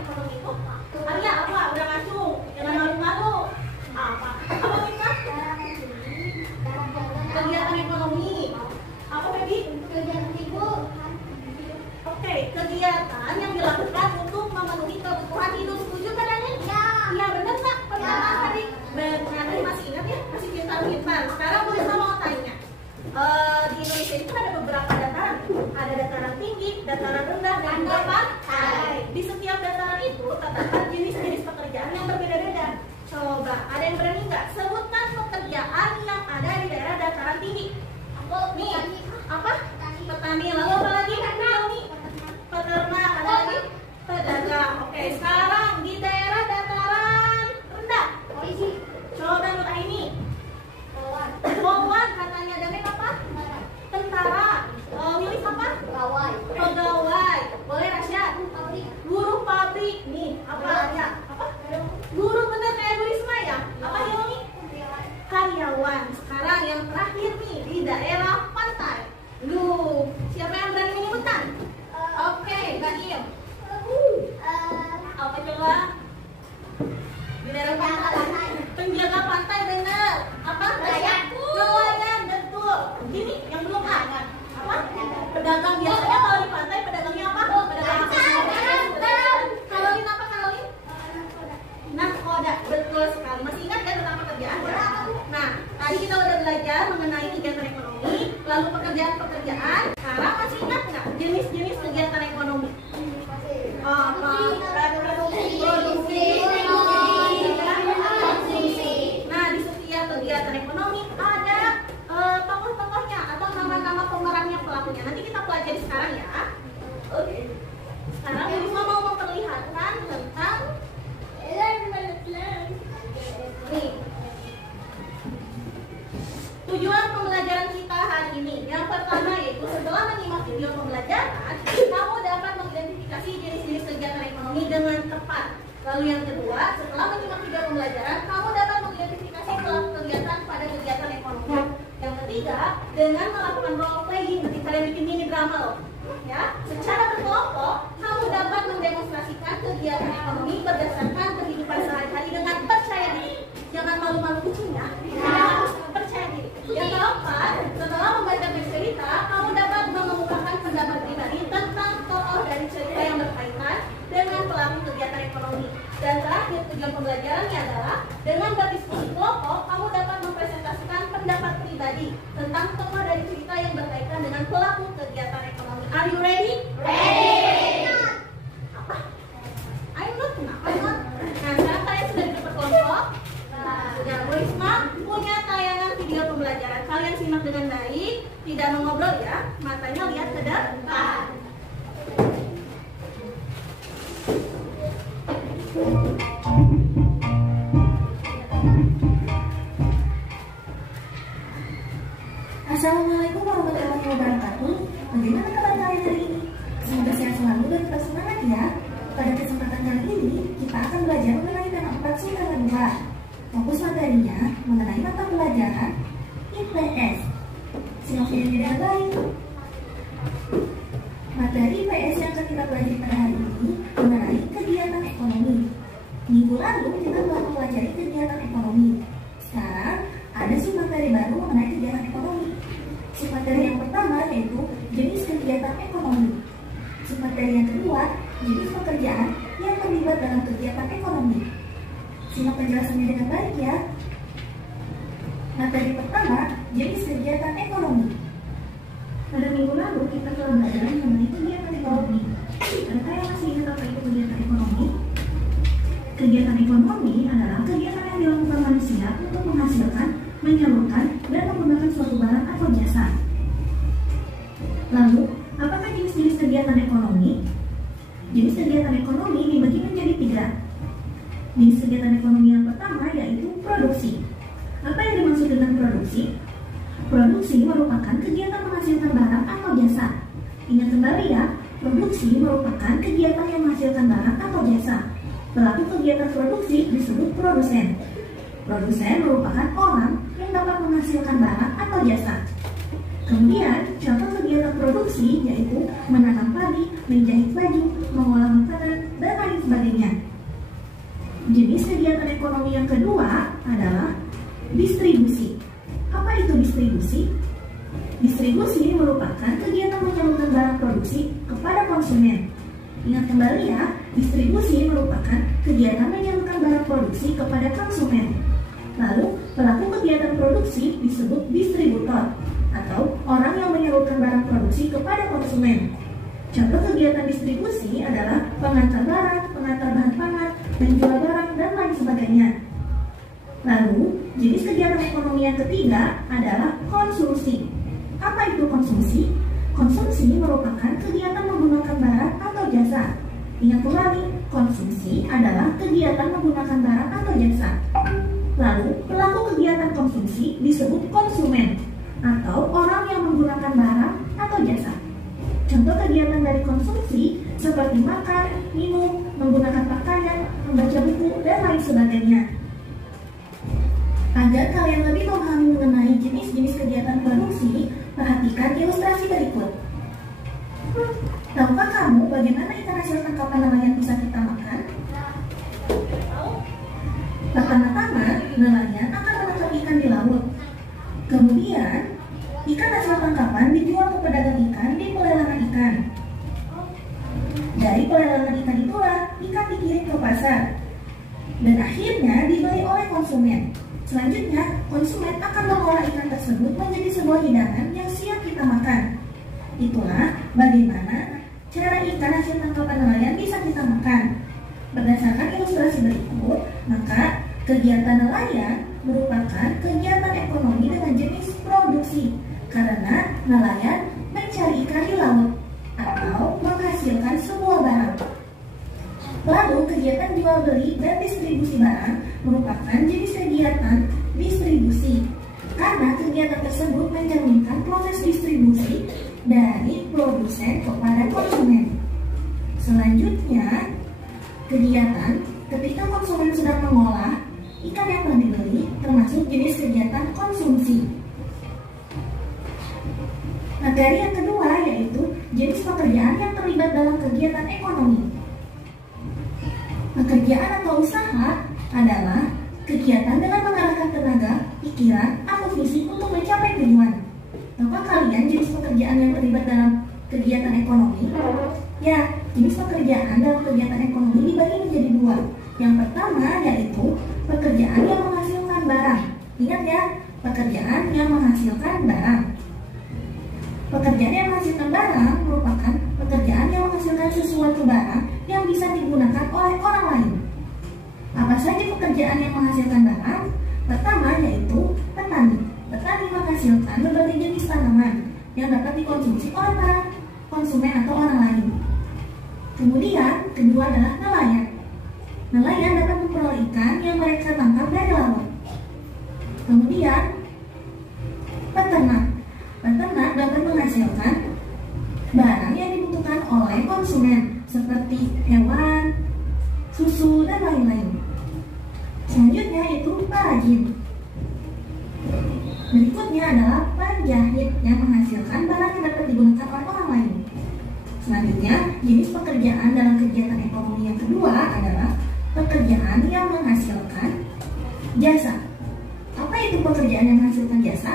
ekonomi itu? Arya apa? Udah ngacung, jangan malu-malu. Apa? Apa kita? Kegiatan ekonomi. Apa Baby? Kegiatan ibu. Oke, kegiatan yang dilakukan untuk memenuhi kebutuhan hidup. Setuju katanya? Ya. Iya benar nggak? Pertama tadi benar masih ingat ya? Masih pintar-pintar. Sekarang boleh mau tanya. Di Indonesia itu ada beberapa dataran. Ada dataran tinggi, dataran rendah, dan pantai. Di setiap dataran itu terdapat jenis-jenis pekerjaan yang berbeda-beda. Coba, ada yang berani nggak? Sebutkan pekerjaan yang ada di daerah dataran tinggi. Nih, apa? Petani. Lalu apa lagi? Peternak. Ada lagi? Pedagang. Oke, sekarang di daerah dataran rendah. Polisi. Coba Nur Aini. Polwan katanya, dan yang apa? Tentara. Milik apa? Pegawai. Boleh Rasyad? Buruh pabrik. Nih, apa ya? Apa? Guru bener kayak Bu Risma ya? Apa dia nih? Karyawan. Sekarang yang terakhir nih di daerah pantai. Lu, siapa yang berani menyebutkan? Oke, Kak Im. Apa coba? Di daerah pantai. Penjaga pantai bener. Apa? Nelayan, betul. Gini, yang belum apa? Pedagang biasanya kalau di pantai pedagangnya apa? Pedagang Kalolin apa Kalolin? Nahkoda, betul sekali. Masih ingat kan tentang pekerjaan? Nah, tadi kita udah belajar mengenai kegiatan ekonomi, lalu pekerjaan-pekerjaan. Sekarang masih ingat nggak jenis-jenis kegiatan ekonomi? Apa? Produksi. Nah, di setiap kegiatan ekonomi ada tokoh-tokohnya atau nama-nama pemerannya, pelakunya. Nanti kita pelajari sekarang ya. Oke. Sekarang Bu Risma mau memperlihatkan tentang nih, tujuan pembelajaran kita hari ini. Yang pertama yaitu setelah menyimak video pembelajaran, kamu dapat mengidentifikasi jenis-jenis kegiatan ekonomi dengan tepat. Lalu yang kedua, setelah menyimak video pembelajaran, kamu dapat mengidentifikasi pelaku kegiatan pada kegiatan ekonomi. Yang ketiga, dengan melakukan role playing, nanti kalian bikin mini drama loh. Ya, secara berkelompok, kamu dapat mendemonstrasikan kegiatan ekonomi berdasarkan kehidupan sehari-hari dengan percaya diri. Jangan malu-malu kucing ya, harus percaya diri. Yang keempat, setelah membaca cerita, kamu dapat mengemukakan pendapat pribadi tentang tokoh dari cerita yang berkaitan dengan pelaku kegiatan ekonomi. Dan terakhir, tujuan pembelajarannya adalah dengan berdiskusi kelompok, kamu dapat mempresentasikan pendapat pribadi tentang tokoh dari cerita yang berkaitan dengan pelaku kegiatan ekonomi. Are you ready? Ready. Apa? I'm not. Kenapa not? Nah, sekarang kalian sudah di kelompok. Sudah, Bu Risma punya tayangan video pembelajaran. Kalian simak dengan baik, tidak mengobrol ya. Matanya lihat ke depan. Assalamualaikum warahmatullahi wabarakatuh. Bagaimana kabar kalian hari ini? Semoga sehat selalu dan tetap semangat ya. Pada kesempatan kali ini, kita akan belajar mengenai tema 4 Saudara 2. Fokus materinya mengenai mata pelajaran IPS. Simak videonya dengan baik. Materi IPS yang akan kita pelajari pada hari ini mengenai kegiatan ekonomi. Minggu lalu kita telah mempelajari kegiatan ekonomi. Sekarang ada materi baru mengenai kegiatan ekonomi. Materi yang pertama yaitu jenis kegiatan ekonomi. Materi yang kedua, jenis pekerjaan yang terlibat dalam kegiatan ekonomi. Simak penjelasannya dengan baik ya. Materi pertama, jenis kegiatan ekonomi. Pada minggu lalu kita telah belajar mengenai kegiatan ekonomi. Adakah yang masih ingat apa itu kegiatan ekonomi? Kegiatan ekonomi adalah kegiatan yang dilakukan manusia untuk menghasilkan, menyalurkan, dan menggunakan suatu barang atau jasa. Lalu, apakah jenis-jenis kegiatan ekonomi? Jenis kegiatan ekonomi dibagi menjadi 3. Jenis kegiatan ekonomi yang pertama yaitu produksi. Apa yang dimaksud dengan produksi? Produksi merupakan kegiatan menghasilkan barang atau jasa. Ingat kembali ya, produksi merupakan kegiatan yang menghasilkan barang atau jasa. Pelaku kegiatan produksi disebut produsen. Produsen merupakan orang yang dapat menghasilkan barang atau jasa. Kemudian, contoh kegiatan produksi yaitu menanam padi, menjahit baju, mengolah makanan, dan lain sebagainya. ekonomi yang kedua adalah distribusi. Apa itu distribusi? Distribusi merupakan kegiatan menyalurkan barang produksi kepada konsumen. Ingat kembali ya, distribusi merupakan kegiatan menyalurkan barang produksi kepada konsumen. Lalu, pelaku kegiatan produksi disebut distributor atau orang yang menyalurkan barang produksi kepada konsumen. Contoh kegiatan distribusi adalah pengantar barang, pengantar bahan pangan, menjual barang, dan lain sebagainya. Lalu, jenis kegiatan ekonomi yang ketiga adalah konsumsi. Apa itu konsumsi? Konsumsi merupakan kegiatan menggunakan barang atau jasa. Ingat kembali, konsumsi adalah kegiatan menggunakan barang atau jasa. Lalu, pelaku kegiatan konsumsi disebut konsumen atau orang yang menggunakan barang atau jasa. Contoh kegiatan dari konsumsi seperti makan, minum, menggunakan pakaian, membaca buku, dan lain sebagainya. Agar kalian lebih memahami mengenai jenis-jenis kegiatan produksi, perhatikan ilustrasi berikut. Tahukah kamu bagaimana ikan hasil tangkapan nelayan bisa kita makan? Pertama-tama, nelayan akan menangkap ikan di laut. Kemudian, ikan hasil tangkapan dijual ke pedagang ikan di pelelangan ikan. Dari pelelangan ikan itulah ikan dikirim ke pasar dan akhirnya dibeli oleh konsumen. Selanjutnya, konsumen akan mengolah ikan tersebut menjadi sebuah hidangan yang siap kita makan. Itulah bagaimana cara ikan hasil tangkapan nelayan bisa kita makan. Berdasarkan ilustrasi berikut, maka kegiatan nelayan merupakan kegiatan ekonomi dengan jenis produksi karena nelayan mencari ikan di laut atau menghasilkan sebuah barang. Lalu, kegiatan jual beli dan distribusi barang merupakan jenis kegiatan distribusi karena kegiatan tersebut mencerminkan proses distribusi dari produsen kepada konsumen. Selanjutnya, kegiatan ketika konsumen sedang mengolah ikan yang telah dibeli termasuk jenis kegiatan konsumsi. Materi yang kedua yaitu jenis pekerjaan yang terlibat dalam kegiatan ekonomi. Pekerjaan atau usaha adalah kegiatan dengan mengarahkan tenaga, pikiran, atau visi untuk mencapai tujuan. Tahukah kalian jenis pekerjaan yang terlibat dalam kegiatan ekonomi? Ya, jenis pekerjaan dalam kegiatan ekonomi dibagi menjadi dua. Yang pertama yaitu pekerjaan yang menghasilkan barang. Ingat ya, pekerjaan yang menghasilkan barang. Pekerjaan yang menghasilkan barang merupakan pekerjaan yang menghasilkan sesuatu barang yang bisa digunakan oleh orang lain. Apa saja pekerjaan yang menghasilkan barang? Pertama yaitu petani. Petani menghasilkan berbagai jenis tanaman yang dapat dikonsumsi oleh para konsumen atau orang lain. Kemudian, kedua adalah nelayan. Nelayan dapat memperoleh ikan yang mereka tangkap dari laut. Kemudian, peternak. Peternak dapat menghasilkan barang yang dibutuhkan oleh konsumen seperti hewan, susu, dan lain-lain. Selanjutnya itu perajin. Berikutnya adalah penjahit yang menghasilkan barang yang dapat digunakan oleh orang lain. Selanjutnya, jenis pekerjaan dalam kegiatan ekonomi yang kedua adalah pekerjaan yang menghasilkan jasa. Apa itu pekerjaan yang menghasilkan jasa?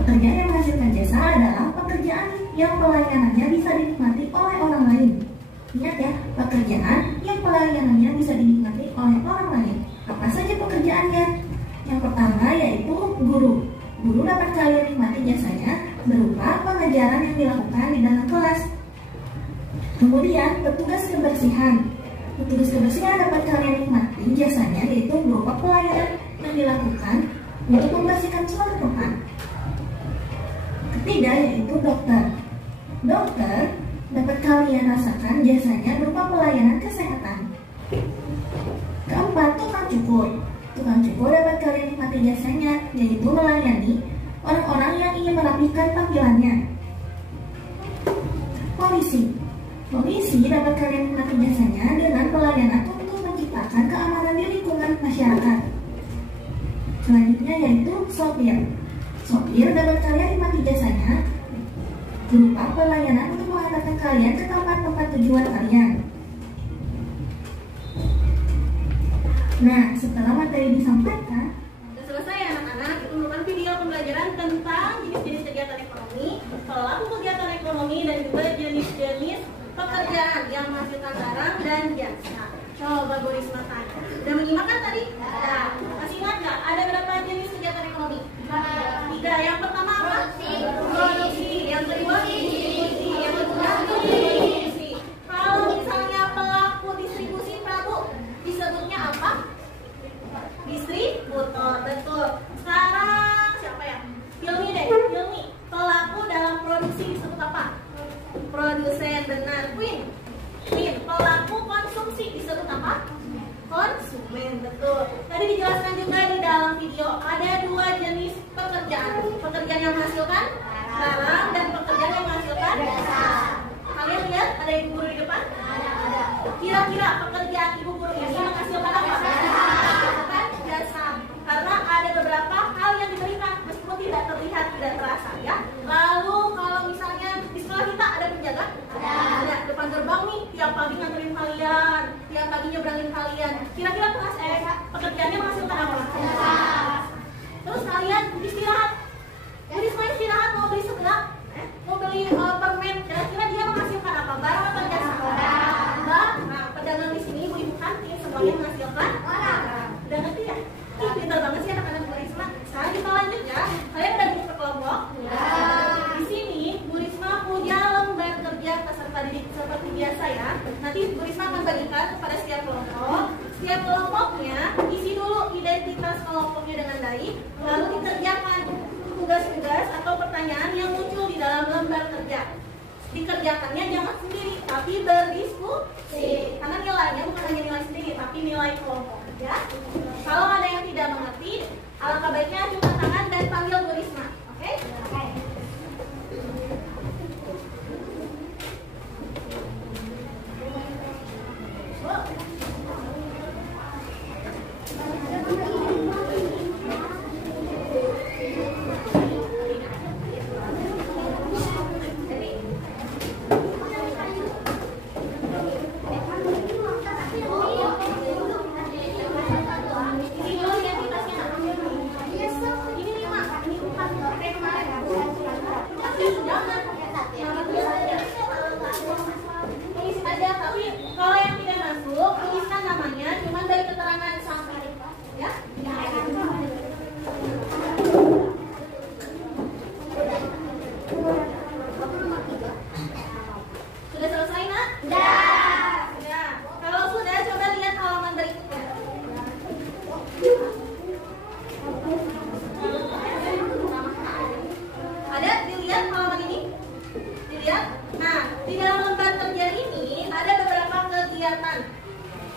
Pekerjaan yang menghasilkan jasa adalah pekerjaan yang pelayanannya bisa dinikmati oleh orang lain. Ingat ya, pekerjaan yang pelayanannya bisa dinikmati oleh orang lain. Apa saja pekerjaannya? Yang pertama yaitu guru. Guru dapat kalian nikmati jasanya berupa pengajaran yang dilakukan di dalam kelas. Kemudian petugas kebersihan. Petugas kebersihan dapat kalian nikmati jasanya yaitu berupa pelayanan yang dilakukan untuk membersihkan suatu tempat. Ketiga yaitu dokter. Dokter dapat kalian rasakan jasanya berupa pelayanan kesehatan. Keempat, tukang cukur. Tukang cukur dapat kalian nikmati jasanya yaitu melayani orang-orang yang ingin merapikan tampilannya. Polisi. Polisi dapat kalian nikmati jasanya dengan pelayanan untuk menciptakan keamanan di lingkungan masyarakat. Selanjutnya yaitu sopir. Sopir dapat kalian nikmati jasanya berupa pelayanan untuk mengantarkan kalian ke tempat-tempat tujuan kalian. Nah, setelah materi disampaikan, Sudah selesai anak-anak, itu merupakan video pembelajaran tentang jenis-jenis kegiatan ekonomi, pelaku kegiatan ekonomi, dan juga jenis-jenis pekerjaan yang menghasilkan barang dan jasa. Coba Bu Risma tanya, sudah menyimak kan tadi? Ada. Masih ingat nggak? Ada berapa jenis kegiatan ekonomi? 3. Yang pertama apa? Produksi. Yang kedua distribusi. Yang ketiga distribusi. Kalau misalnya pelaku distribusi, Prabu, disebutnya apa? Distributor. Betul. Sekarang siapa ya? Hilmi deh. Hilmi. Pelaku dalam produksi disebut apa? Produsen. Benar. Queen. Pelaku konsumsi disebut apa? Konsumen. Betul. Tadi dijelaskan juga di dalam video ada 2 jenis pekerjaan. Pekerjaan yang menghasilkan barang dan pekerjaan yang menghasilkan jasa. Kalian lihat ada ibu guru di depan? Ada. Kira-kira pekerjaan ibu guru ini menghasilkan apa? Menghasilkan jasa. Karena ada beberapa hal yang diberikan meskipun tidak terlihat, tidak terasa ya. Lalu kalau misalnya di sekolah kita ada penjaga? Ada. Depan gerbang nih, tiap pagi nganterin kalian, tiap pagi nyebrangin kalian. Kira-kira pekerjaannya menghasilkan apa? Terus kalian istirahat. Jadi semuanya istirahat, mau beli seblak, mau beli permen. Kira-kira dia menghasilkan apa? Barang atau jasa? Barang. Nah, pedagang di sini ibu-ibu kantin semuanya menghasilkan barang. Udah ngerti ya? Ih, pintar banget sih anak-anak Bu Risma. Sekarang kita lanjut ya. Kalian udah bisa kelompok? Di sini Bu Risma punya lembar kerja peserta didik seperti biasa ya. Nanti Bu Risma akan bagikan kepada setiap kelompok. Setiap kelompoknya isi dulu identitas kelompoknya dengan baik, lalu dikerjakan tugas-tugas atau pertanyaan yang muncul di dalam lembar kerja. Dikerjakannya jangan sendiri, tapi berdiskusi. Karena nilainya bukan hanya nilai sendiri, tapi nilai kelompok ya. Kalau ada yang tidak mengerti, alangkah baiknya acungkan tangan dan panggil Bu Risma. Oke?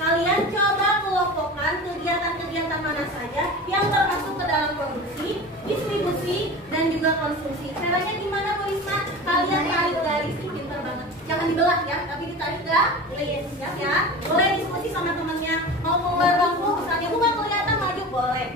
Kalian coba kelompokkan kegiatan-kegiatan mana saja yang termasuk ke dalam produksi, distribusi, dan juga konsumsi. Caranya gimana Bu Risma? Kalian tarik garis, pintar banget. Jangan dibelah ya, tapi ditarik garis. Siap ya? Boleh diskusi sama temannya. Mau keluar bangku, misalnya Bu nggak kelihatan maju, boleh.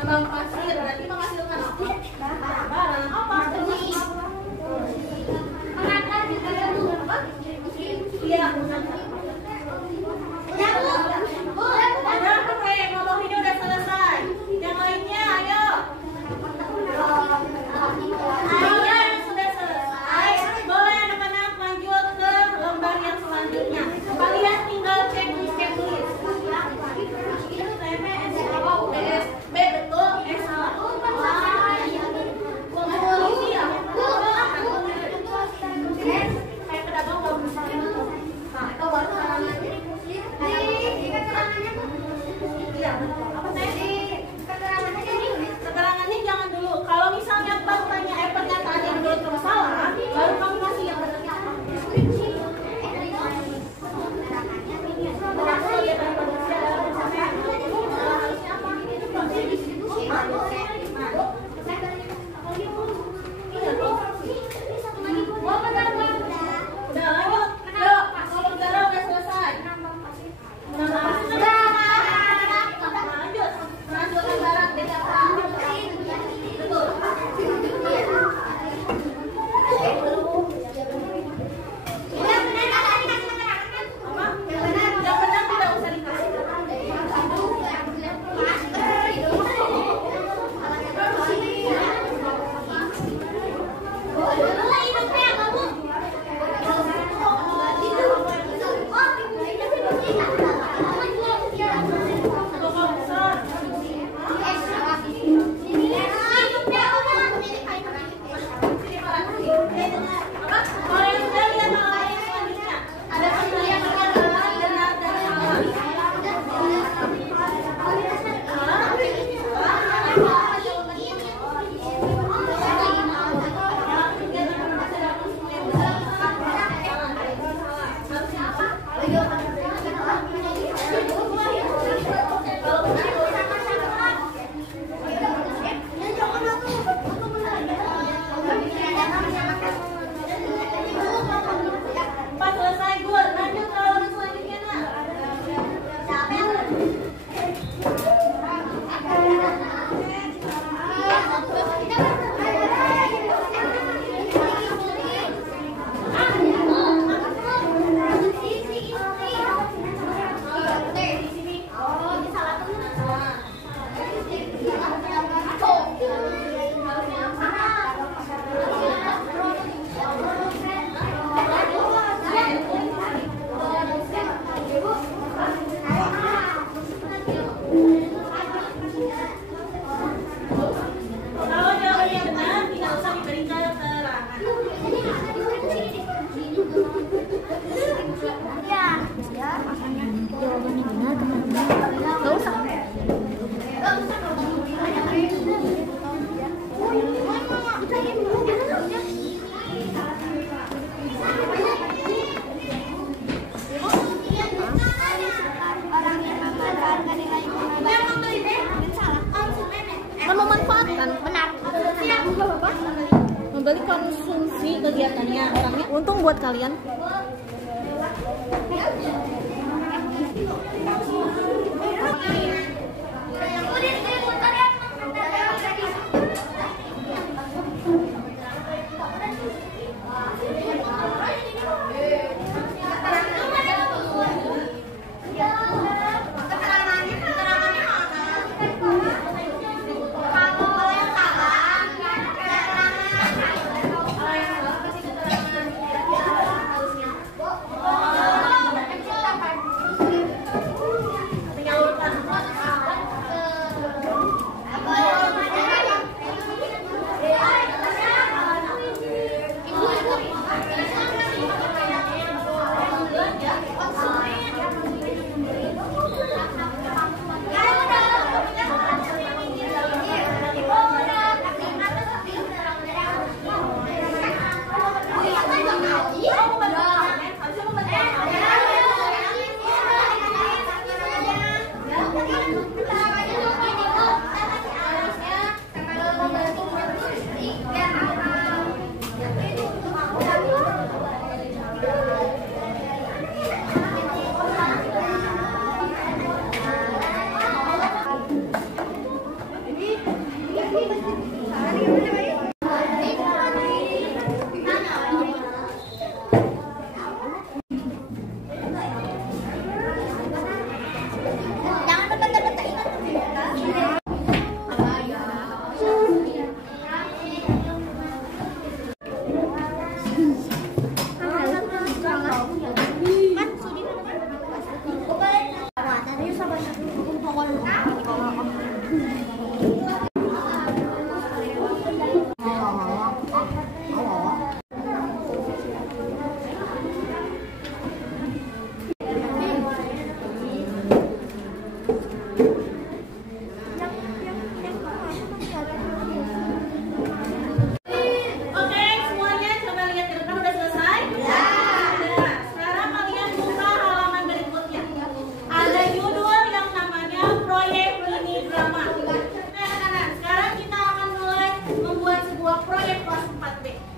Menambang pasir berarti menghasilkan apa? Barang apa? Mengantar juga ya Bu. Iya. Udah oke, ngomong ini udah selesai. Yang lainnya, ayo. Ayo yang sudah selesai, boleh anak-anak lanjut ke lembar yang selanjutnya. Kalian tinggal checklist. B betul, salah. Ini ya. Kayak pedagang bagus. Nah, itu baru iya, apa tadi? Keterangannya jangan dulu. Kalau misalnya faktanya pernyataannya menurut kamu salah, baru kamu kasih yang benar. Udah lanjut. Yuk, kalau negara udah selesai. Lanjut negara dari apa? Betul. Yang benar tidak usah dikasih. Pas selesai gue lanjut ke lembar selanjutnya nak. Kalau jawabannya benar, tidak usah diberikan keterangan. Jawabannya benar, teman-teman. Gak usah. Memanfaatkan, benar. Membeli konsumsi kegiatannya orangnya. Untung buat kalian.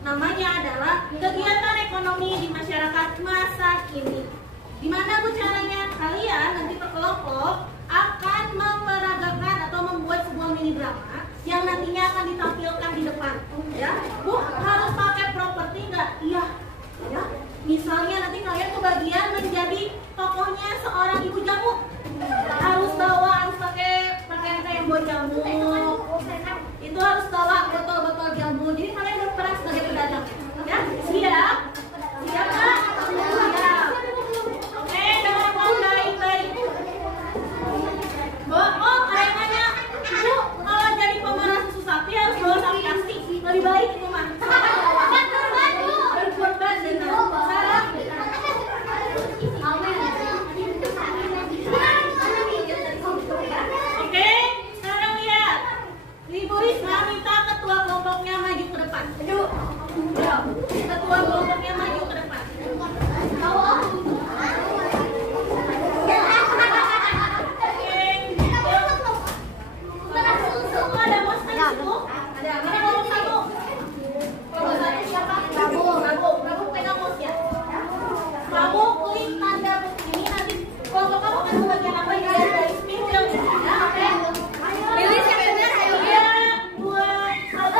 Namanya adalah kegiatan ekonomi di masyarakat masa kini. Dimana Bu caranya? Kalian nanti per kelompok akan memeragakan atau membuat sebuah mini drama yang nantinya akan ditampilkan di depan. Ya, Bu harus pakai properti nggak? Iya. Ya, misalnya nanti kalian kebagian menjadi tokohnya seorang ibu jamu. Harus pakai pakaian kayak buat jamu. Itu harus bawa botol-botol jamu. Jadi kalian berperan sebagai pedagang. Ya, siap? Siap Kak? Siap. Oke, dengarkan baik-baik. Bu, ada yang nanya, Bu, kalau jadi pemeran susu sapi harus bawa sapi asli. Lebih baik itu mah. Berkorban dengan saraf. Oke, sekarang lihat. Ibu Risma minta ketua kelompoknya maju ke depan. Ketua kelompoknya maju ke depan. Ada bos satu. Ada. Mana kelompok satu? Kelompok satu siapa? Prabu pegang bos ya. Kamu klik tanda ini nanti kelompok kamu akan membagian apa ya dari spidol ya. Oke. Lilis yang benar ayo. 2, 1.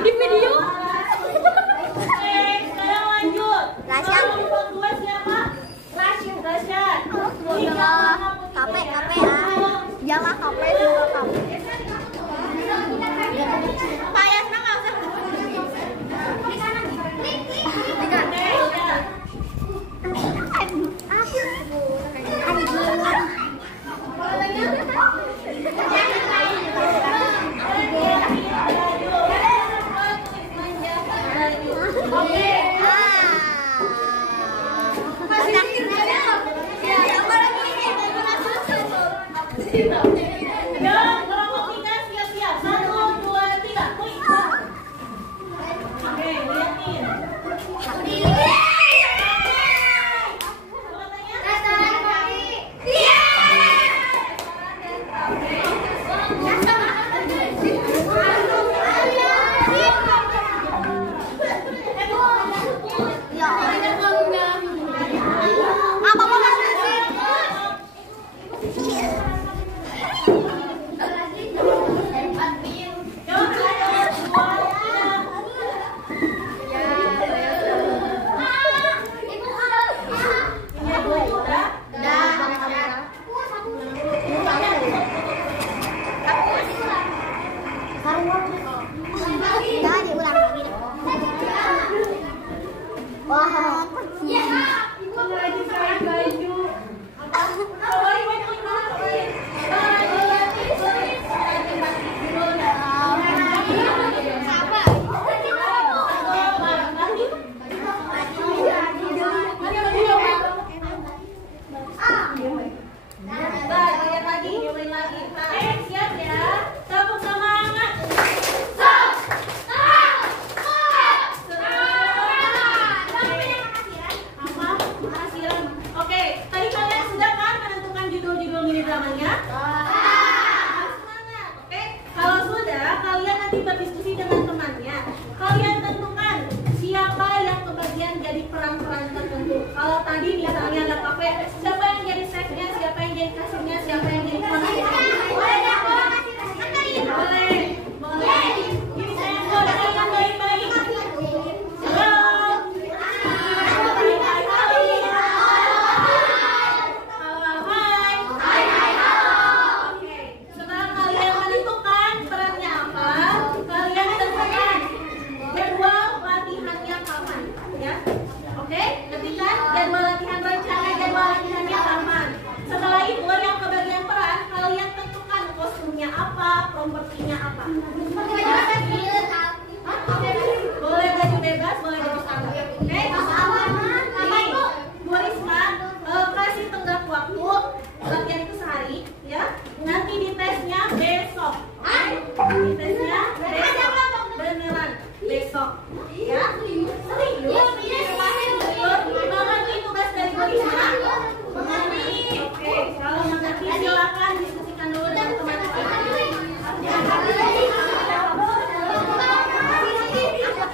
Di video. Oke, sekarang lanjut. Kelompok 2 siapa? Rasyid. Kape jangan kape semua kape. Payas nggak usah. propertinya apa? Boleh baju bebas, boleh baju standar. Oke, apa itu? Bu Risma, kasih tenggat waktu. Latihan itu sehari, ya. Nanti ditesnya besok. Ditesnya besok. Beneran besok, ya. Serius? Mengerti tugas dari Bu Risma? Mengerti? Oke, kalau mengerti silakan diskusikan dulu dengan teman-teman.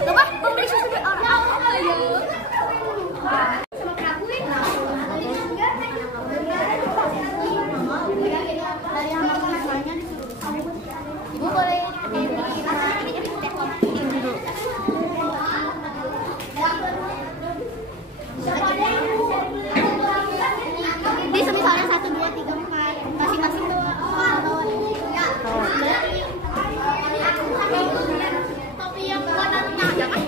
Coba pemeriksa sampai orang. Ibu boleh ini misalnya 1, 2, 3, 4 masing-masing tuh topi yang warna jangan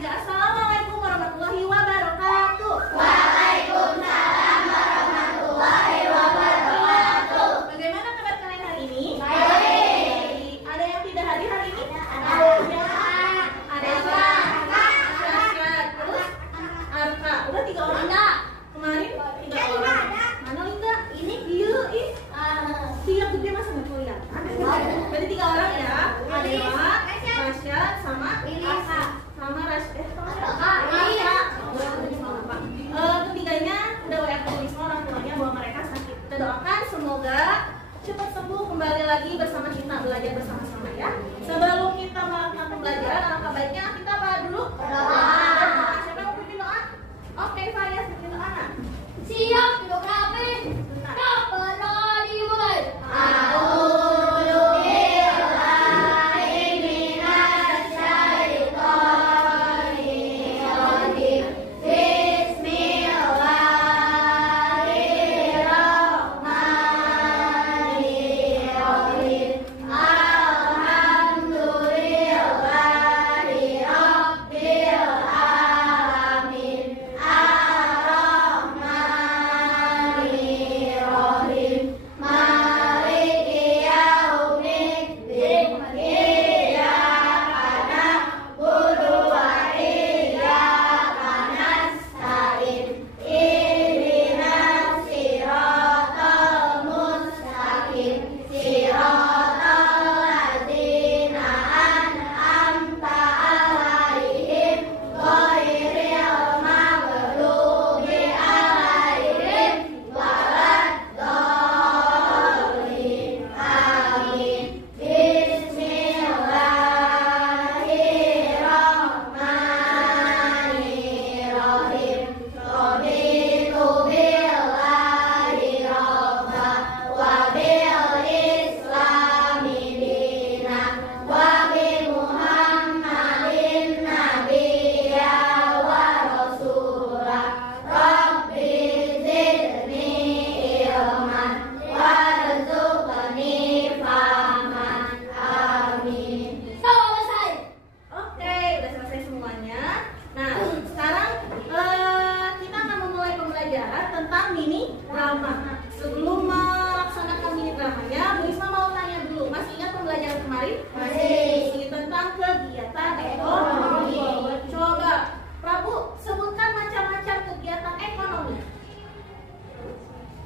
Assalamualaikum warahmatullahi wabarakatuh. Waalaikumsalam warahmatullahi wabarakatuh. Bagaimana kabar kalian hari ini? Baik. Ada yang tidak hadir hari ini? Ada. Ada Syahkan. Terus Arka. Udah 3 orang? Enggak. Kemarin 3 orang. Mana Linda? Ini dia. Dia gede masa nggak kelihatan. Berarti 3 orang ya. Adela, Rasya, sama Asa. Sama Rasya. Ketiganya udah WA ke Risma orang tuanya bahwa mereka sakit. Kita doakan semoga cepat sembuh, kembali lagi bersama kita belajar bersama-sama ya. Sebelum kita melakukan pembelajaran, alangkah baiknya kita apa dulu? Berdoa. Siapa yang mau pimpin doa? Oke, Farias pimpin doa. Siap, Yogabe. Bentar. Kapan dimulai?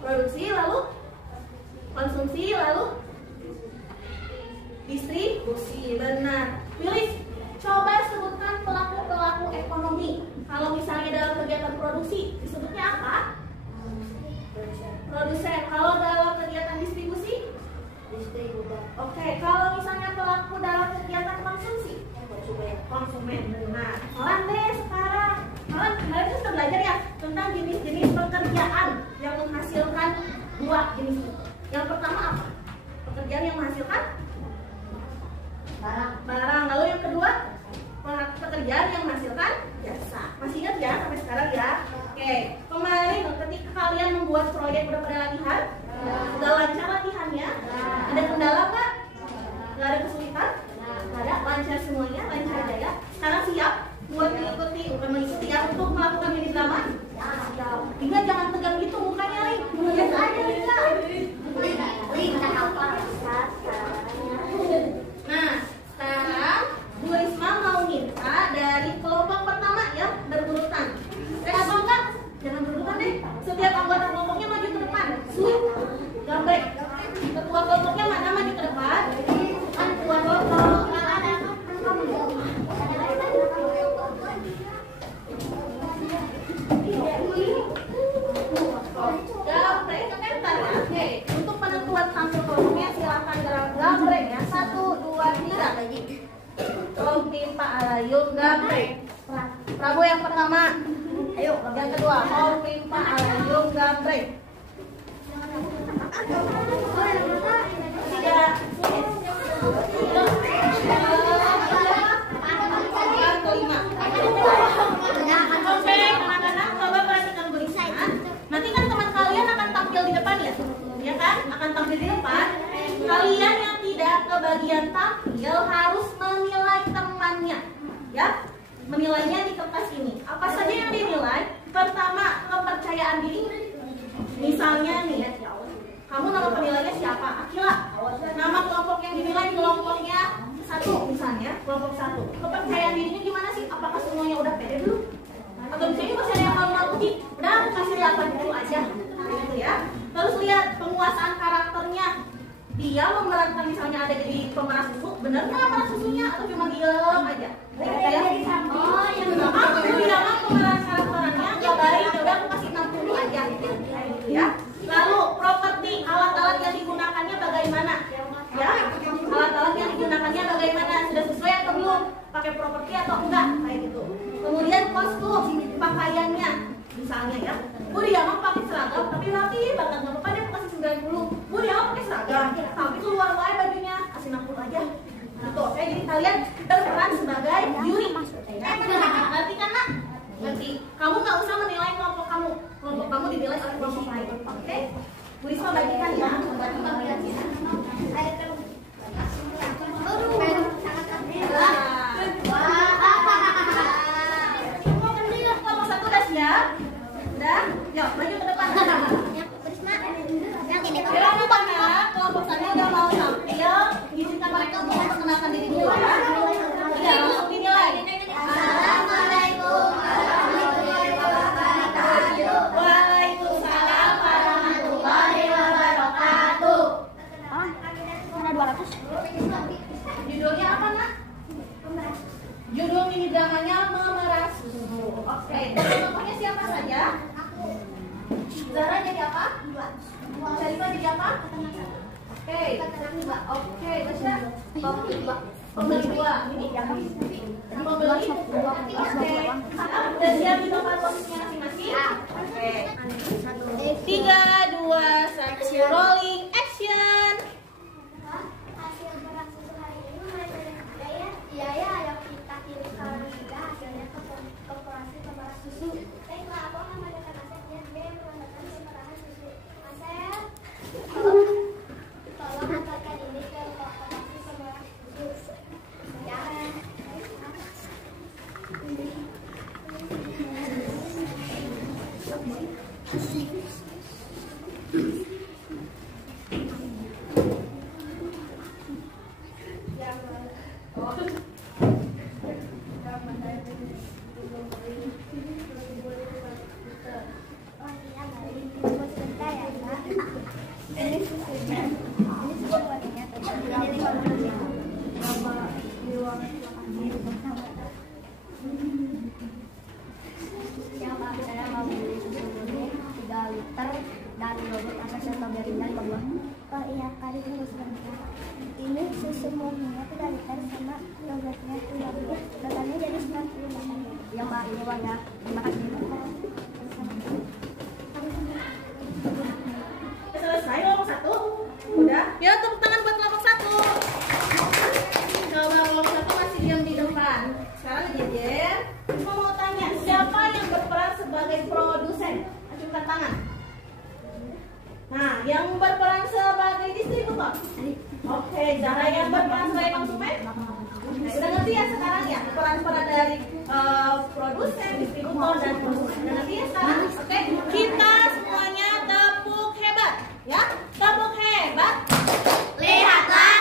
Produksi, lalu konsumsi, lalu distribusi. Benar. Pilih, coba sebutkan pelaku-pelaku ekonomi. Kalau misalnya dalam kegiatan produksi disebutnya apa? Produsen. Kalau dalam kegiatan distribusi? Distributor. Oke, kalau misalnya pelaku dalam kegiatan konsumsi? Konsumen. Nah, kalian deh sekarang. Kalian sudah belajar ya tentang jenis-jenis pekerjaan yang menghasilkan dua jenis itu. Yang pertama apa? Pekerjaan yang menghasilkan barang. Lalu yang kedua, pekerjaan yang menghasilkan jasa. Masih ingat ya sampai sekarang ya? Oke, kemarin ketika kalian membuat proyek udah pada latihan? Udah lancar latihannya? Ada kendala nggak? Nggak ada kesulitan? Nggak ada, lancar semuanya, lancar aja ya. Sekarang siap buat mengikuti ya untuk melakukan mini drama? Ingat jangan tegang gitu mukanya, Ling. Biasa aja, Lika. Nah, sekarang Bu Risma mau minta dari kelompok pertama yang berurutan. Atau enggak? Jangan berurutan deh. Setiap anggota kelompoknya maju ke depan. Gambrek. Ketua kelompoknya mana maju ke depan? Ketua kelompok. Gambrek, kan ya? Oke. Untuk penentuan tampil kelompoknya silakan gambrek ya. 1, 2, 3. Kompi Pak Alayung gambrek. Prabu yang pertama. Ayo, yang kedua. Kompi Pak Alayung gambrek. 3. Oke, anak-anak coba perhatikan Bu Risma. Nanti kan teman kalian akan tampil di depan ya? Ya kan? Akan tampil di depan. Kalian yang tidak kebagian tampil harus menilai temannya. Ya? Menilainya di kertas ini. Apa saja yang dinilai? Pertama, kepercayaan diri. Misalnya nih, kamu nama penilainya siapa? Akila. Nama kelompok yang dinilai kelompoknya 1 misalnya, kelompok 1. Kepercayaan dirinya gimana sih? Apakah semuanya udah pede dulu? Atau misalnya masih ada yang malu-malu sih? Udah aku kasih 8 dulu aja. Gitu ya. Terus lihat penguasaan karakternya. Dia memerankan misalnya ada jadi pemeras susu, bener nggak pemeras susunya atau cuma diem aja? Ya? Oh, yang aku bilang pemeran karakternya nggak baik, udah aku kasih 60 aja. Gitu ya. Lalu properti alat-alat yang digunakannya bagaimana? Ya, alat-alat yang digunakannya bagaimana? Sudah sesuai atau belum? Pakai properti atau enggak? Kayak gitu. Kemudian kostum, pakaiannya, misalnya ya. Bu dia mau pakai seragam tapi rapi banget, nggak apa-apa dia kasih 90. Bu dia mau pakai seragam tapi keluar wae bajunya, kasih 60 aja. Gitu. Jadi kalian berperan sebagai juri. Ngerti kan nak? Ngerti. Kamu nggak usah menilai kelompok kamu. Kelompok kamu dinilai oleh kelompok lain. Oke? Bu Risma bagikan ya. Kelompok 1 udah siap? Udah? Yuk, maju ke depan. Silakan kamera, kelompok 1 udah mau tampil. Izinkan mereka untuk memperkenalkan diri dulu ya. Iya, langsung dinilai. Assalamualaikum warahmatullahi wabarakatuh. Waalaikumsalam warahmatullahi wabarakatuh. Mana 200? Judulnya apa nak? Judul mini dramanya Memeras Susu. Oke, tokohnya siapa saja? Zara jadi apa? Syarifah jadi apa? Oke, oke, Basya pembeli 2. Ini pembeli 2. Oke, udah siap di tempat posisinya masing-masing? Oke, 3, 2, 1, rolling action. Hasil beras susu hari ini mulai dari ya. Iya ya, ayo kita kirim kawan kita hasilnya ke korporasi pemeras susu. Baiklah, aku akan mengadakan asetnya B menggunakan pemerahan susu. Aset, tolong antarkan ini ke korporasi pemeras susu. Ya. Oh iya, baik. Tunggu sebentar ya, Mbak. Ini susunya. Ini susu warnanya. Ini 50.000. Sama di ruang bersama. Yang saya mau beli susu murni 3 liter dan yogurt atau strawberry dan buah. Oh iya, kali tunggu sebentar. Ini susu murninya 3 liter sama yogurtnya 2 buah. Totalnya jadi 98. Ya Mbak, ini Mbak ya. Terima kasih. Selesai kelompok 1? Udah? Ya, tepuk tangan buat kelompok 1. Coba kelompok 1 masih diam di depan. Sekarang Jejer, mau tanya, siapa yang berperan sebagai produsen? Acungkan tangan. Nah, yang berperan sebagai distributor? Oke, Zahra yang berperan sebagai konsumen? Udah ngerti ya sekarang ya peran-peran dari produsen, distributor, dan konsumen. Udah ngerti ya sekarang? Oke, kita semuanya tepuk hebat, ya? Tepuk hebat. Lihatlah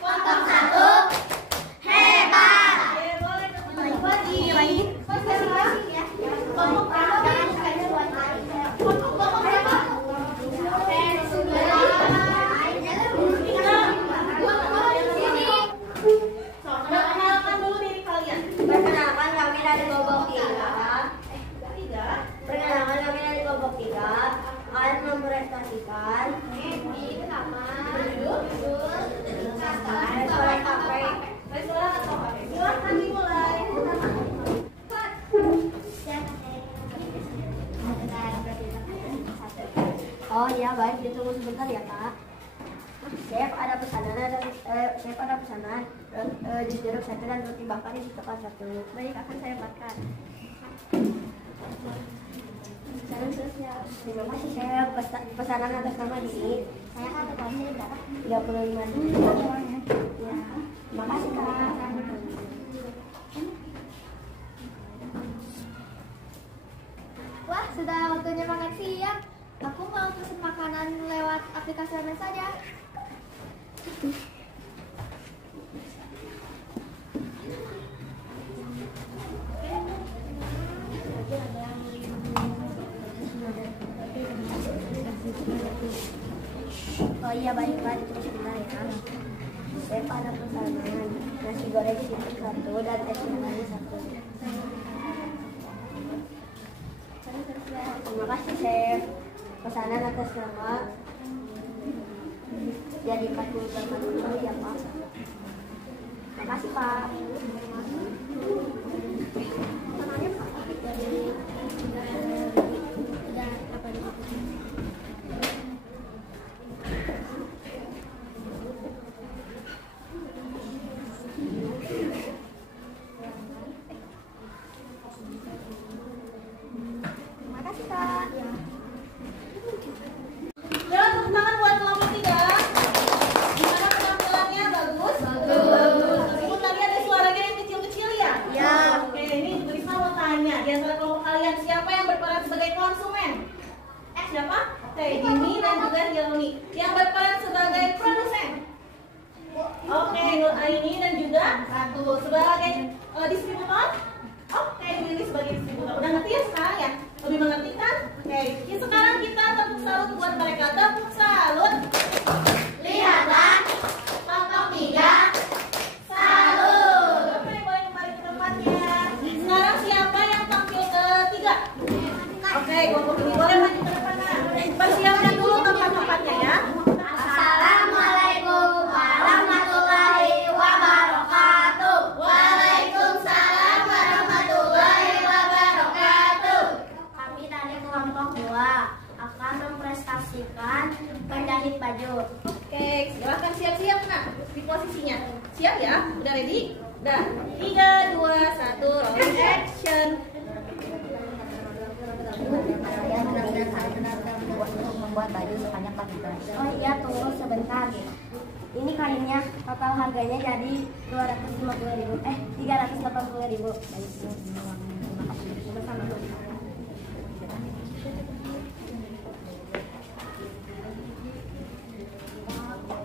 kelompok 1 hebat. Oke, boleh tepuk lagi. Kelompok berapa? Perkenalkan dulu diri kalian. Perkenalkan kami dari kelompok 3. Perkenalkan kami dari kelompok 3. Akan mempresentasikan Restoran atau kafe? Silahkan dimulai. Oh iya, baik, ditunggu sebentar ya Kak. Chef, ada pesanan di jeruk 1 dan roti bakar di tempat 1. Baik, akan saya buatkan. Terima kasih Chef. Pesanan atas nama Dini. Saya kan totalnya berapa? 35.000. Ya, terima kasih Kak. Wah, sudah waktunya makan siang. Aku mau pesen makanan lewat aplikasi online saja. Oh iya, baiklah, ditunggu sebentar ya. Chef, ada pesanan nasi goreng chicken 1 dan es manis 1. Terima kasih Chef. Pesanan atas nama jadi 48 ya Pak. Terima kasih Pak. Pesanannya Pak. Terima kasih Kak. Ya, tepuk tangan buat kelompok 3. Gimana penampilannya? Bagus? Bagus. Ibu tadi ada suaranya yang kecil-kecil ya? Ya. Oke, ini Bu Risma mau tanya, di antara kelompok kalian siapa yang berperan sebagai konsumen? Siapa? Oke, Dini dan juga Hilmi. Yang berperan sebagai produsen? Oke, Nur Aini dan juga Ratu sebagai distributor? Oke, Lili sebagai distributor. Udah ngerti ya sekarang ya? Lebih mengerti kan? Oke, sekarang kita tepuk salut buat mereka. Tepuk salut. Lihatlah kelompok 3. Salut. Oke, boleh kembali ke tempatnya. Sekarang siapa yang tampil ketiga? Oke, kelompok ini boleh maju ke depan. Persiapkan dulu tempat-tempatnya ya. Assalamualaikum warahmatullahi wabarakatuh. Waalaikumsalam warahmatullahi wabarakatuh. Kami dari kelompok 2 akan mempresentasikan penjahit baju. Oke, silahkan siap-siap nak di posisinya. Siap ya? Udah ready? Udah. 3, 2, 1, roll action. Membuat baju sebanyak 4 liter. Oh iya, tunggu sebentar. Ini kainnya total harganya jadi 380.000.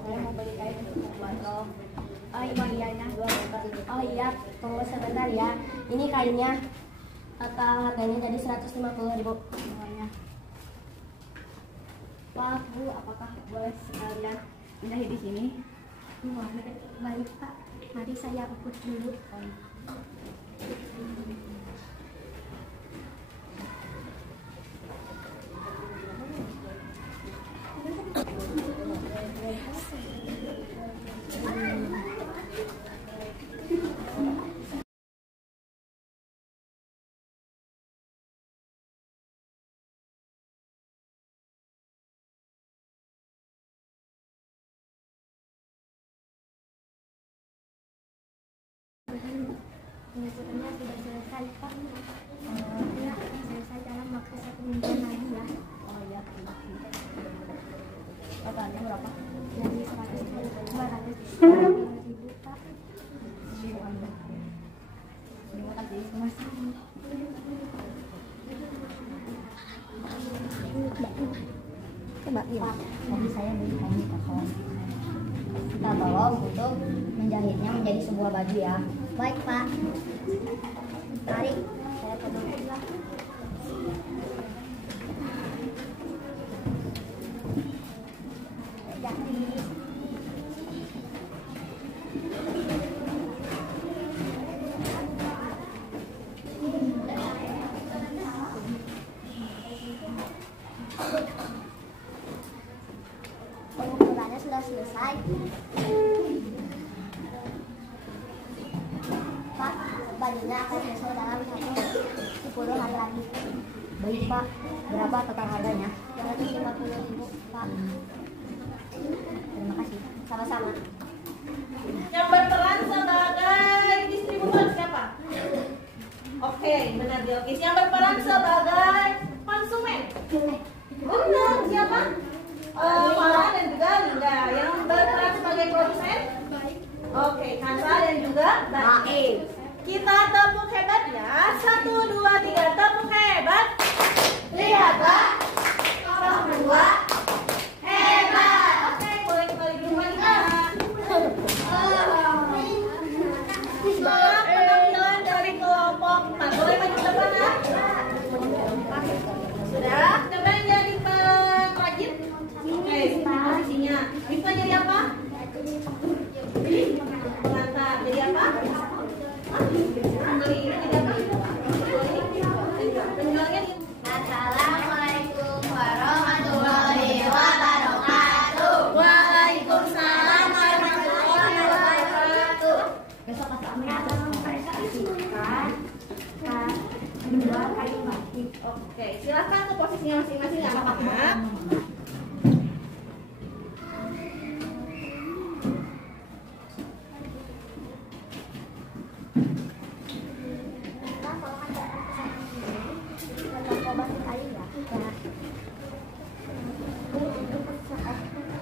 Saya mau beli kain untuk batok. Oh iya, tunggu sebentar ya. Ini kainnya total harganya jadi 150.000. Wah, Maaf Bu, apakah boleh sekalian pindahin di sini? Wah, baik Pak. Mari saya ikut dulu. Pengukurannya sudah selesai Pak. Ya, selesai dalam waktu 1 minggu lagi ya. Oh iya. Totalnya berapa? Dari 200.000 Pak. Terima kasih Mas. Coba Pak, tadi saya beli kain kosong. Kita bawa untuk menjahitnya menjadi sebuah baju ya. Baik Pak. Tarik. Saya pegang. Jahit. Pengukurannya sudah selesai. Pak, bajunya akan selesai dalam 10 hari lagi. Baik Pak, berapa total harganya? 250.000 Pak. Terima kasih. Sama-sama. Yang berperan sebagai distributor siapa? Oke, benar Diokis. Yang berperan sebagai konsumen? Benar, siapa? Farah dan juga Linda. Yang berperan sebagai produsen? Oke, Kansa dan juga Baik. Kita tepuk hebat ya. 1, 2, 3, tepuk hebat. Lihat Pak. 1, 2, hebat. Oke, boleh kembali dulu lagi. Setelah penampilan dari kelompok 4, boleh maju ke depan ya? Sudah? Coba yang jadi pengrajin. Oke, posisinya. Bisa jadi apa? Pengantar. Jadi apa? Pembeli ini jadi apa? Penjualnya di... Assalamualaikum warahmatullahi wabarakatuh. Waalaikumsalam warahmatullahi wabarakatuh. Besok kami akan mempresentasikan menjual kain batik. Oke, silakan ke posisinya masing-masing ya anak-anak.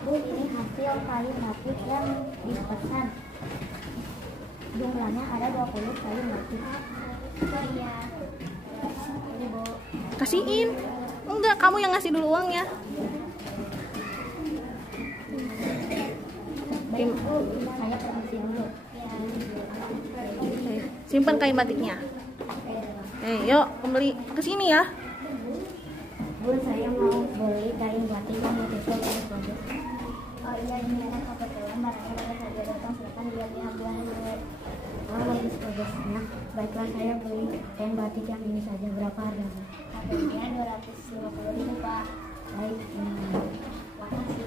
Bu, ini hasil kain batik yang dipesan. Jumlahnya ada 20 kain batik. Iya. Ini Bu. Kasihin. Enggak, kamu yang ngasih dulu uangnya. Baik Bu, saya permisi dulu. Oke, simpan kain batiknya. Yuk, kembali ke sini ya. Bu, saya mau beli kain batik yang motifnya bagus. Oh iya, ini ada kebetulan barangnya baru saja datang, silakan lihat-lihat dulu. Oh, bagus. Nah, baiklah saya beli kain batik yang ini saja. Berapa harganya? Harganya 250.000 Pak. Baik, makasih.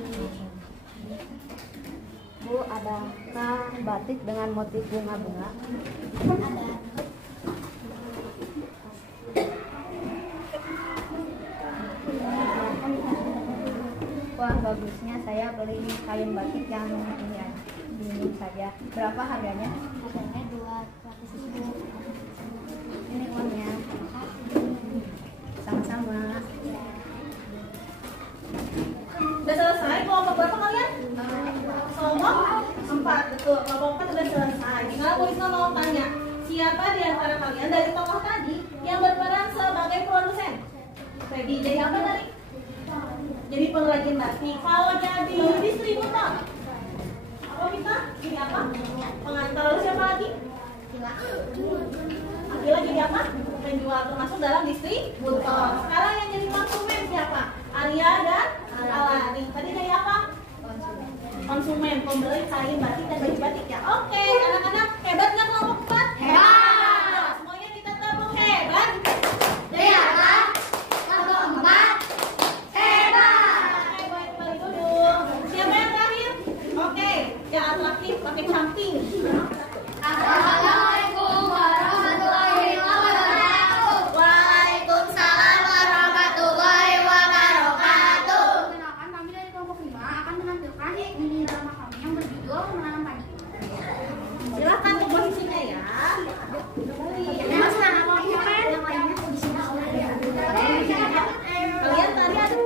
Bu, adakah batik dengan motif bunga-bunga? Ada. Wah, bagusnya saya beli kain batik yang ini saja. Berapa harganya? Harganya 200.000. Ini uangnya. Sama-sama. Udah selesai kelompok berapa kalian? Kelompok 4, betul. Kelompok 4 udah selesai. Tinggal Bu Risma mau tanya, siapa di antara kalian dari tokoh tadi yang berperan sebagai produsen? Jadi apa tadi? Jadi pengrajin batik. Kalau jadi distributor, apa kita? Jadi apa? Pengantar. Lalu siapa lagi? Akila jadi apa? Penjual, termasuk dalam distributor. Sekarang yang jadi konsumen siapa? Arya dan Salah. Nih, tadi dari apa? Konsumen, pembeli kain batik dan baju batik ya. Oke, anak-anak, hebat nggak kelompok 4? Hebat. Semuanya kita tepuk hebat. Ternyata kelompok 4 hebat. Oke, boleh kembali duduk. Siapa yang terakhir? Oke, yang laki pakai samping. Assalamualaikum warahmatullahi wabarakatuh. Waalaikumsalam warahmatullahi wabarakatuh. Perkenalkan, kami dari kelompok 5 akan menampilkan mini drama kami yang berjudul Menanam Padi. Silakan komposisinya ya. Mas, nama pemain yang lainnya di sini. Kalian tadi ada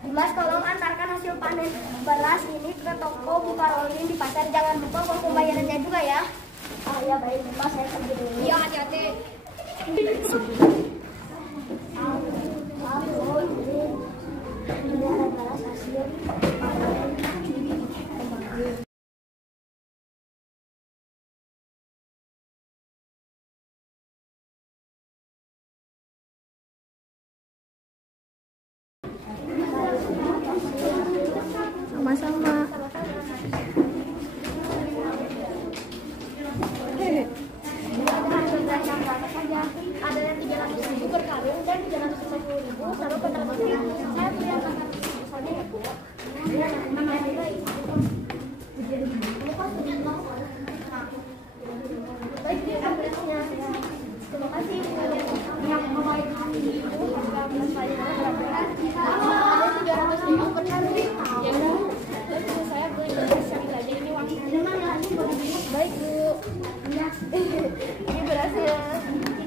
Dimas, tolong antarkan hasil panen beras ini ke toko Bu Karolin di pasar. Jangan lupa uang pembayarannya juga ya. Ya baik, Dimas, saya pergi dulu. Iya, hati-hati. Ini ada beras hasil panen. Sama-sama. Ada yang 300.000 per karung dan 350.000 sama penerbangan. Saya beli yang 400.000 saja ya, Bu. Baik, dia ambilnya. Terima kasih. Yang membaik hati itu sudah saya berat-berat. Ada 300.000 per karung. Ya udah. Terus saya beli beras yang aja ini uangnya. Baik, Bu. Ini berasnya.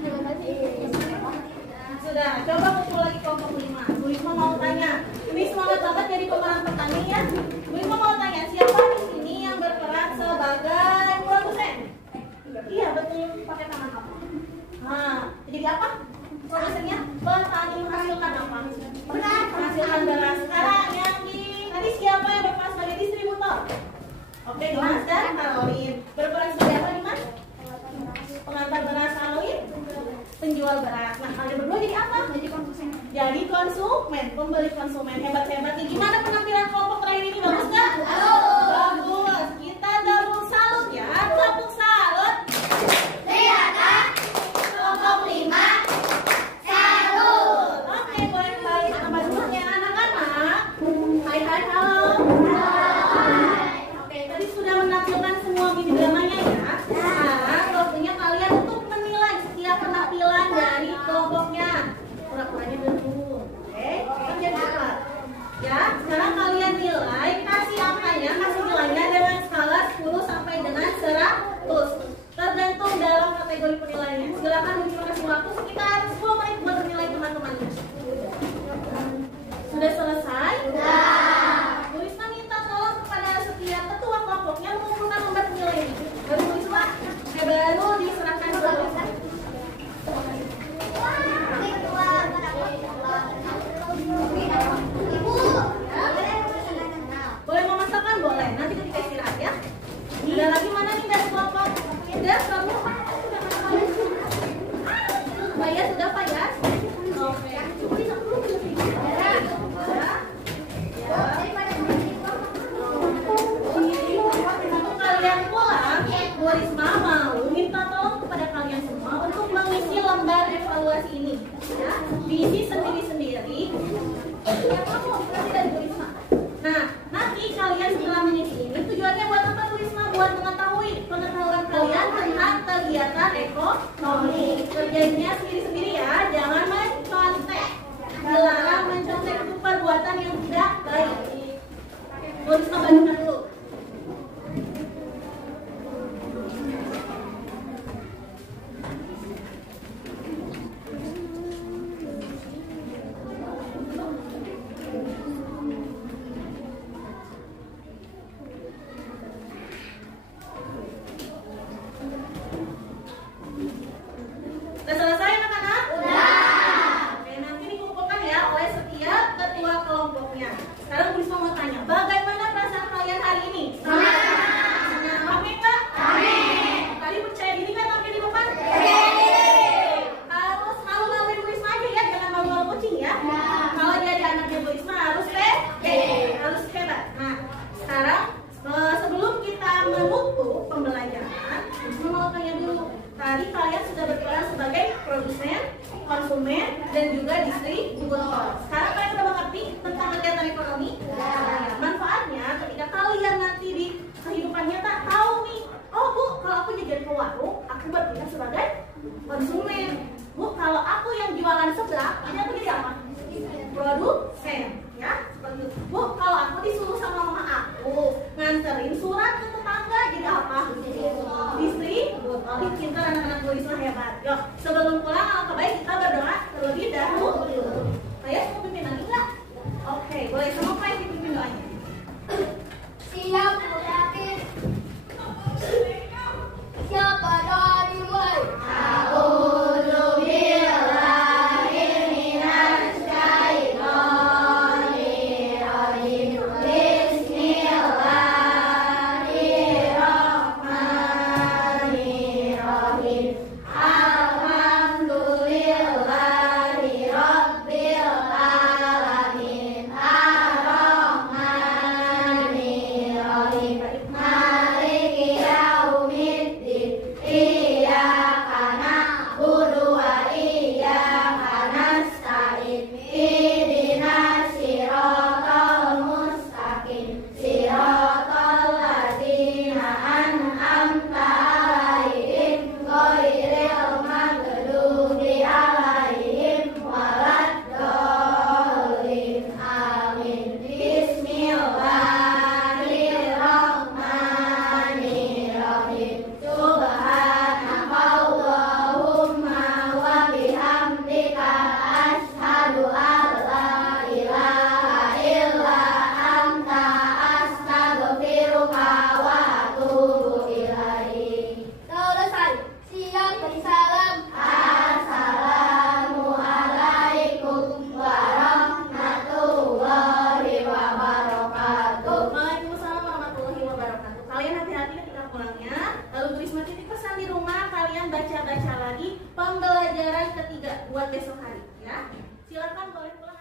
Terima kasih. sudah. Coba kumpul lagi kelompok 5. Bu Risma mau tanya. Ini semangat banget jadi pemeran petani ya. Bu Risma mau tanya, siapa di sini yang berperan sebagai produsen? Iya betul, pakai tangan apa? Nah, jadi apa? Produsennya petani menghasilkan apa? Beras, menghasilkan beras. Sekarang yang di tadi siapa yang berperan sebagai distributor? Oke, Dimas dan Karolin. Berperan sebagai apa, Dimas? Pengantar beras. Karolin? Penjual beras. Nah, kalian berdua jadi apa? Jadi konsumen. Jadi konsumen, pembeli konsumen. Hebat-hebat nih. Gimana penampilan kelompok terakhir ini? Bagus nggak? Bagus. Kita double salut ya. Tepuk salut. Ternyata Kelompok 5. Salut. Oke, boleh kembali ke tempat duduknya anak-anak. Hai, halo. Oke, tadi sudah menampilkan semua mini dramanya ya. Sekarang waktunya kalian untuk menilai setiap penampilan dari kelompoknya. Pura-puranya dulu. Oke, kerja cepat. Ya, sekarang kalian nilai, kasih angkanya, kasih nilainya dengan skala 10 sampai dengan 100. Tergantung dalam kategori penilaiannya. Silakan Bunda kasih waktu sekitar 10 menit buat menilai teman-temannya. Sudah selesai? Bu Risma minta tolong kepada setiap ketua kelompoknya mengumpulkan lembar penilaian ini. Baru Bu Risma, baru diserahkan ke Bu Risma. Boleh memasakkan? Boleh. Nanti ketika istirahat ya. Ada lagi mana nih dari kelompok? Sudah, kamu? Pak Yas, sudah Pak Yas? Oke. Untuk kalian pulang, Bu Risma mau minta tolong kepada kalian semua untuk mengisi lembar evaluasi ini. Ya, diisi sendiri-sendiri. Ya, kamu nanti dari Bu Risma. Nah, nanti kalian setelah mengisi ini tujuannya buat apa Bu Risma? Buat mengetahui pengetahuan kalian tentang kegiatan ekonomi. Kerjanya sendiri-sendiri ya, jangan mencontek. Dilarang mencontek, itu perbuatan yang tidak baik. Bu Risma bacakan dulu. Sudah selesai anak-anak? Sudah. Oke, nanti dikumpulkan ya oleh setiap ketua kelompoknya. Sekarang Bu Risma mau tanya, bagaimana perasaan kalian hari ini? Tadi kalian sudah berperan sebagai produsen, konsumen, dan juga distributor. Sekarang kalian sudah mengerti tentang kegiatan ekonomi? Nah, manfaatnya ketika kalian nanti di kehidupan nyata tahu nih, oh Bu, kalau aku jajan ke warung, aku berpikir sebagai konsumen. Bu, kalau aku yang jualan sebelah, ini aku jadi apa? Produsen, ya. Seperti itu. Bu, kalau aku disuruh sama mama aku nganterin surat ke tetangga, jadi apa? Distributor. Pintar anak-anak tulislah hebat. Yuk, sebelum pulang alangkah baik kita berdoa terlebih dahulu. Saya mau pimpin lagi nggak? Oke, boleh sama Pak dipimpin doanya. Siap, yakin. Siapa doa dimulai? Baca-baca lagi pembelajaran ketiga buat besok hari, ya. Silakan boleh pulang.